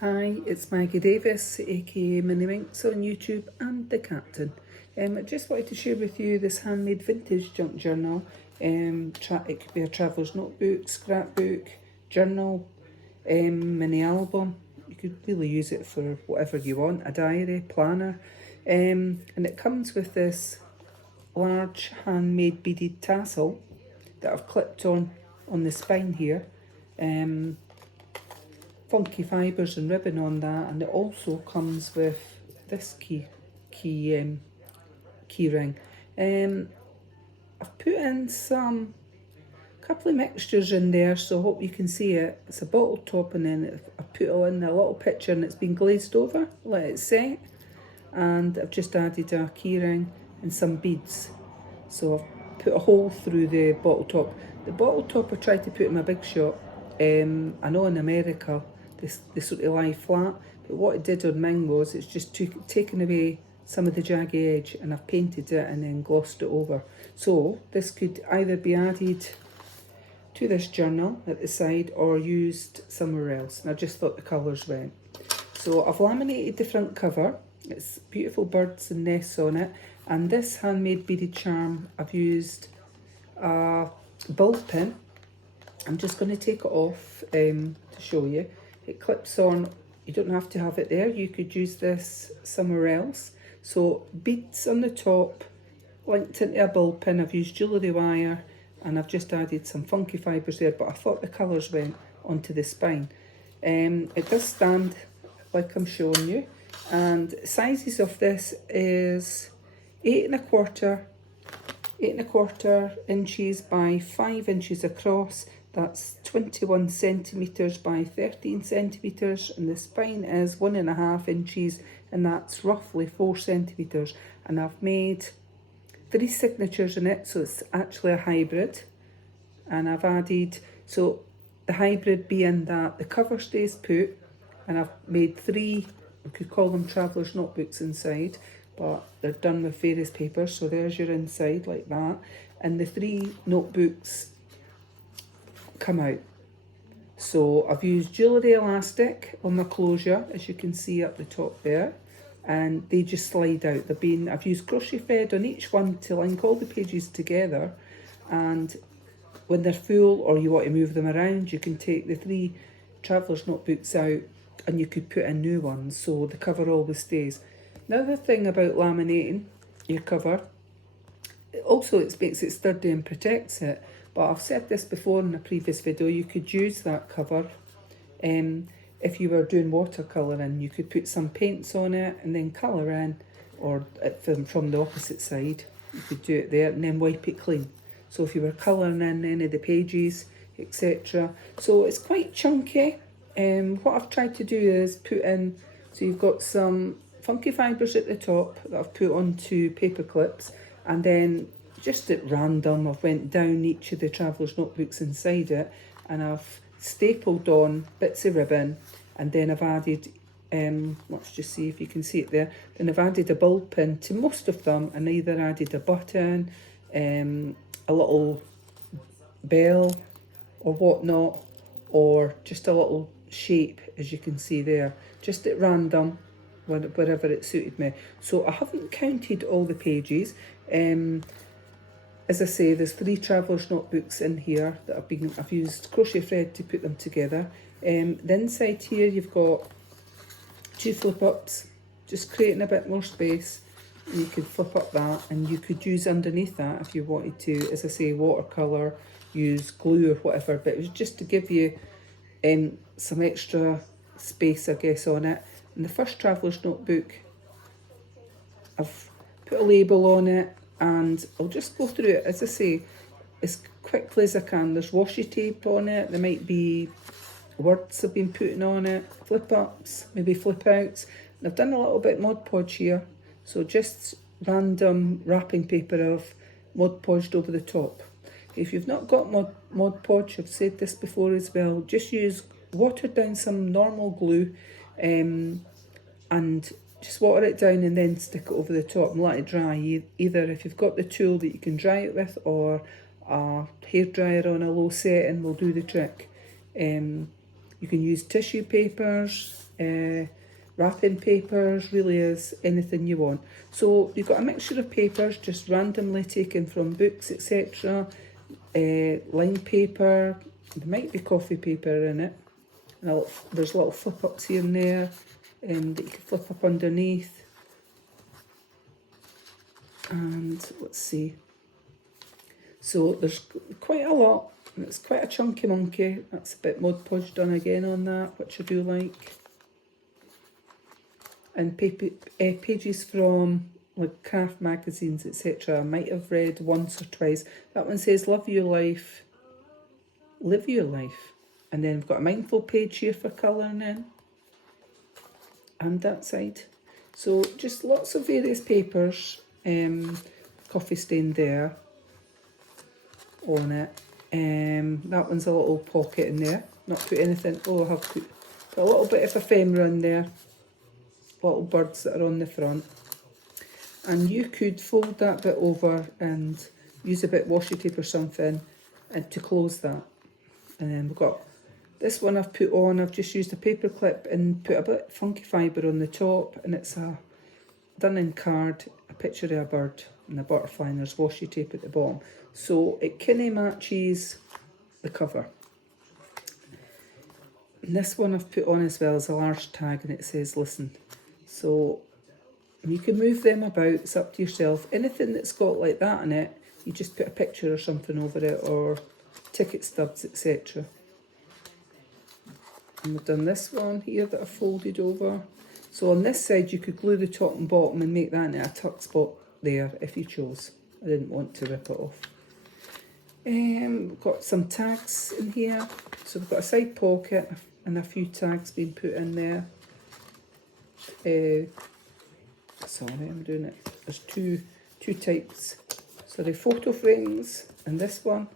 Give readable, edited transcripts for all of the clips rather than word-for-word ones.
Hi, it's Maggie Davis, aka Mini Minx on YouTube and the Captain. I just wanted to share with you this handmade vintage junk journal. It could be a traveller's notebook, scrapbook, journal, mini album. You could really use it for whatever you want, a diary, planner. And it comes with this large handmade beaded tassel that I've clipped on the spine here. Funky fibres and ribbon on that, and it also comes with this key ring. I've put in some couple of mixtures in there, so I hope you can see it. It's a bottle top, and then I put in a little picture and it's been glazed over, let it set, and I've just added a key ring and some beads. So I've put a hole through the bottle top. The bottle top I tried to put in my big shop. I know in America they sort of lie flat, but what it did on mine was it's just taken away some of the jagged edge, and I've painted it and then glossed it over. So this could either be added to this journal at the side or used somewhere else, and I just thought the colours went. So I've laminated the front cover. It's beautiful birds and nests on it, and this handmade beaded charm I've used a ball pin. I'm just going to take it off to show you. It clips on, you don't have to have it there, you could use this somewhere else. So beads on the top, linked into a ball pin. I've used jewellery wire and I've just added some funky fibres there, but I thought the colours went onto the spine. It does stand like I'm showing you, and sizes of this is 8¼ inches by 5 inches across. That's 21 centimetres by 13 centimetres, and the spine is 1½ inches, and that's roughly 4 centimetres. And I've made 3 signatures in it, so it's actually a hybrid. And I've added, so the hybrid being that the cover stays put, and I've made 3, we could call them traveller's notebooks inside, but they're done with various papers. So there's your inside like that, and the 3 notebooks come out. So I've used jewellery elastic on my closure, as you can see up the top there, and they just slide out. I've used crochet thread on each one to link all the pages together, and when they're full or you want to move them around, you can take the 3 traveller's notebooks out and you could put in new ones, so the cover always stays. Another thing about laminating your cover, also it makes it sturdy and protects it. But I've said this before in a previous video, you could use that cover if you were doing watercolouring. You could put some paints on it and then colour in, or from the opposite side, you could do it there and then wipe it clean. So if you were colouring in any of the pages, etc. So it's quite chunky. What I've tried to do is put in, so you've got some funky fibres at the top that I've put onto paper clips, and then just at random I've went down each of the traveller's notebooks inside it, and I've stapled on bits of ribbon, and then I've added, let's just see if you can see it there, then I've added a ball pin to most of them, and either added a button, a little bell or whatnot, or just a little shape, as you can see there, just at random wherever it suited me. So I haven't counted all the pages. As I say, there's 3 traveller's notebooks in here that I've used crochet thread to put them together. The inside here you've got 2 flip ups, just creating a bit more space. And you could flip up that, and you could use underneath that if you wanted to, as I say, watercolour, use glue or whatever, but it was just to give you some extra space, I guess, on it. And the first traveller's notebook, I've put a label on it, and I'll just go through it, as I say, as quickly as I can. There's washi tape on it, there might be words I've been putting on it, flip ups, maybe flip outs, and I've done a little bit Mod Podge here, so just random wrapping paper I've Mod Podged over the top. If you've not got Mod Podge, I've said this before as well, just use, water down some normal glue, and just water it down and then stick it over the top and let it dry. Either if you've got the tool that you can dry it with, or a hairdryer on a low setting will do the trick. You can use tissue papers, wrapping papers, really is anything you want. So you've got a mixture of papers just randomly taken from books, etc. Line paper, there might be coffee paper in it. And there's little flip ups here and there that you can flip up underneath. And let's see. So there's quite a lot, and it's quite a chunky monkey. That's a bit Mod Podge done again on that, which I do like. And pages from like craft magazines, etc. I might have read once or twice. That one says love your life, live your life. And then we've got a mindful page here for colouring in. And that side. So just lots of various papers. Coffee stain there on it. That one's a little pocket in there. Not put anything. Oh, I have put a little bit of ephemera in there. Little birds that are on the front. And you could fold that bit over and use a bit of washi tape or something and to close that. And then we've got this one I've put on. I've just used a paper clip and put a bit of funky fibre on the top, and it's a done in card, a picture of a bird and a butterfly, and there's washi tape at the bottom. So it kind of matches the cover. And this one I've put on as well as a large tag, and it says listen. So you can move them about, it's up to yourself. Anything that's got like that in it, you just put a picture or something over it, or ticket stubs, etc. And we've done this one here that I've folded over. So on this side you could glue the top and bottom and make that into a tuck spot there if you chose. I didn't want to rip it off. We've got some tags in here. So we've got a side pocket and a few tags being put in there. Sorry, I'm doing it. There's two types. Sorry, photo frames, and this one,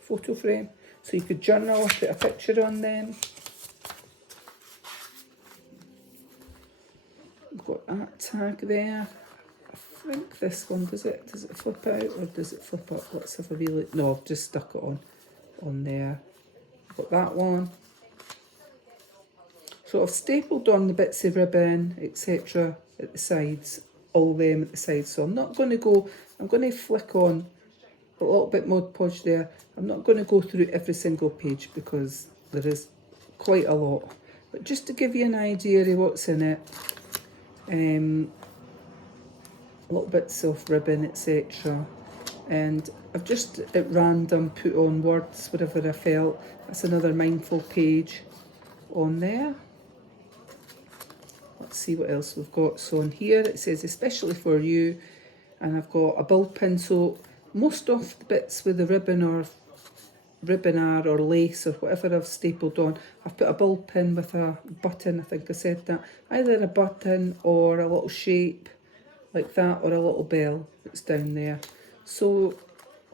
photo frame. So you could journal, put a picture on them. We've got that tag there. I think this one, does it flip out or does it flip up? Let's have a wee look. No, I've just stuck it on there. I've got that one. So I've stapled on the bits of ribbon, etc. at the sides, all them at the sides. So I'm not going to go, I'm going to flick on a little bit Mod Podge there. I'm not going to go through every single page because there is quite a lot. But just to give you an idea of what's in it, little bits of ribbon, etc. And I've just at random put on words wherever I felt. That's another mindful page on there. Let's see what else we've got. So on here it says especially for you, and I've got a ball pin. So most of the bits with the ribbon or ribbon or lace or whatever I've stapled on, I've put a ball pin with a button. I think I said that. Either a button or a little shape like that, or a little bell that's down there. So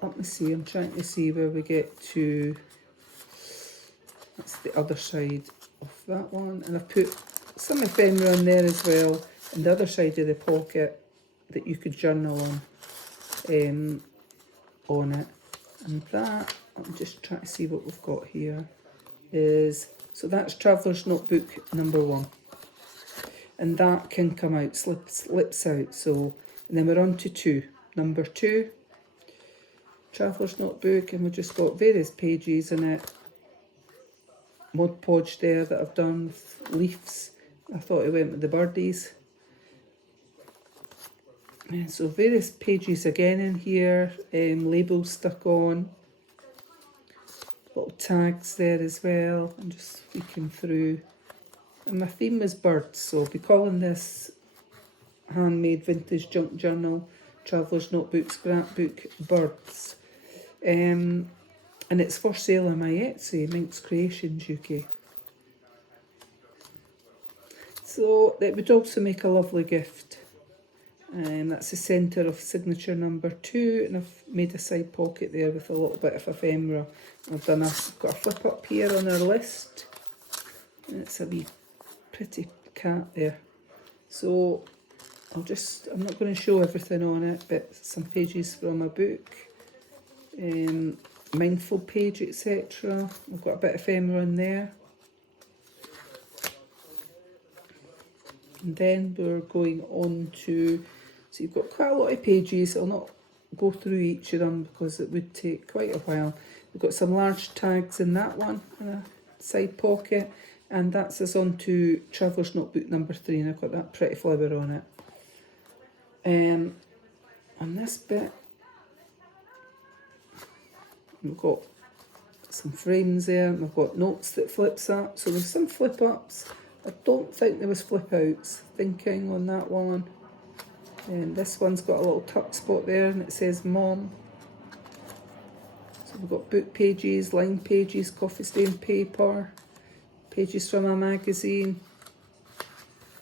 let me see, I'm trying to see where we get to. That's the other side of that one, and I've put some ephemera in there as well, and the other side of the pocket that you could journal on it. And that, I'm just trying to see what we've got here, is, so that's Traveller's Notebook #1. And that can come out, slips out. So, and then we're on to 2. Number 2, Traveller's Notebook, and we've just got various pages in it. Mod Podge there that I've done with leaves. I thought it went with the birdies. And so various pages again in here, labels stuck on. Little tags there as well. I'm just speaking through. And my theme is birds, so I'll be calling this Handmade Vintage Junk Journal, Traveller's Notebook, Scrapbook, Birds. And it's for sale on my Etsy, MinxCreationsUK. So that would also make a lovely gift. And that's the centre of signature #2, and I've made a side pocket there with a little bit of ephemera. I've got a flip up here on our list, and it's a wee pretty cat there. So I'm not going to show everything on it, but some pages from a book, mindful page, etc. I've got a bit of ephemera in there. And then we're going on to, so you've got quite a lot of pages. I'll not go through each of them because it would take quite a while. We've got some large tags in that one, in a side pocket, and that's us on to Traveller's Notebook number 3, and I've got that pretty flower on it. On this bit, we've got some frames there, and we've got notes that flips up, so there's some flip ups. I don't think there was flip outs, thinking on that one. And this one's got a little tuck spot there and it says Mom. So we've got book pages, line pages, coffee stain paper, pages from a magazine.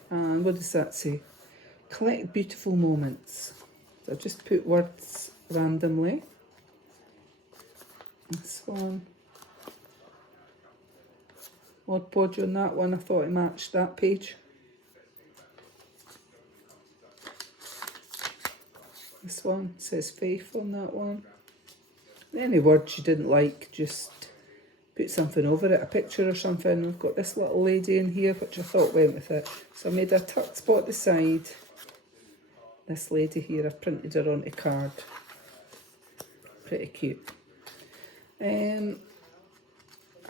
And what does that say? Collect beautiful moments. So I've just put words randomly. This one. Mod Podge on that one, I thought it matched that page. This one says Faith on that one. Any words you didn't like, just put something over it, a picture or something. We've got this little lady in here, which I thought went with it. So I made a tuck spot at the side. This lady here, I've printed her onto a card. Pretty cute. And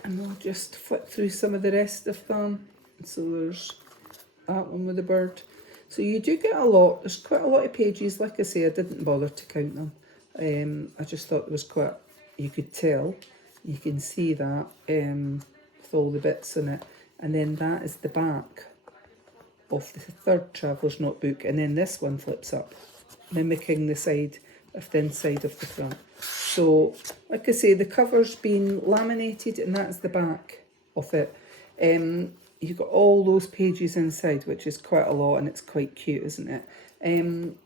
we'll just flip through some of the rest of them. So there's that one with the bird. So you do get a lot. There's quite a lot of pages. Like I say, I didn't bother to count them. I just thought there was quite, you could tell, you can see that with all the bits in it. And then that is the back of the third Traveller's Notebook. And then this one flips up, mimicking the side of the inside of the front. So, like I say, the cover's been laminated and that's the back of it. You've got all those pages inside, which is quite a lot, and it's quite cute, isn't it? And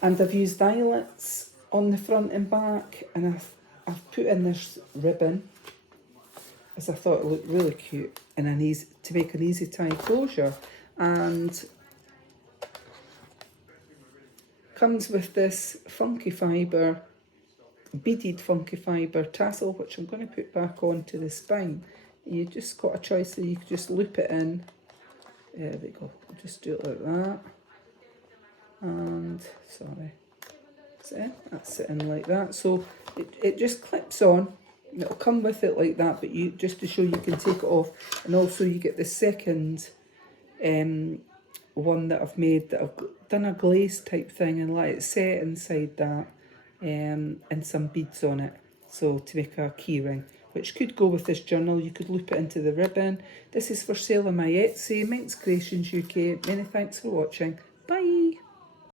I've used eyelets on the front and back, and I've put in this ribbon, as I thought it looked really cute, and to make an easy tie closure. And comes with this funky fibre, beaded funky fibre tassel, which I'm going to put back onto the spine. You just got a choice there, you could just loop it in. There we go, just do it like that. And, sorry, that's it in like that. So it just clips on, it'll come with it like that, but you just to show you can take it off. And also you get the second one that I've made, that I've done a glaze type thing and let it set inside that, and some beads on it, so to make a key ring, which could go with this journal. You could loop it into the ribbon. This is for sale on my Etsy, MinxCreationsUK. Many thanks for watching. Bye!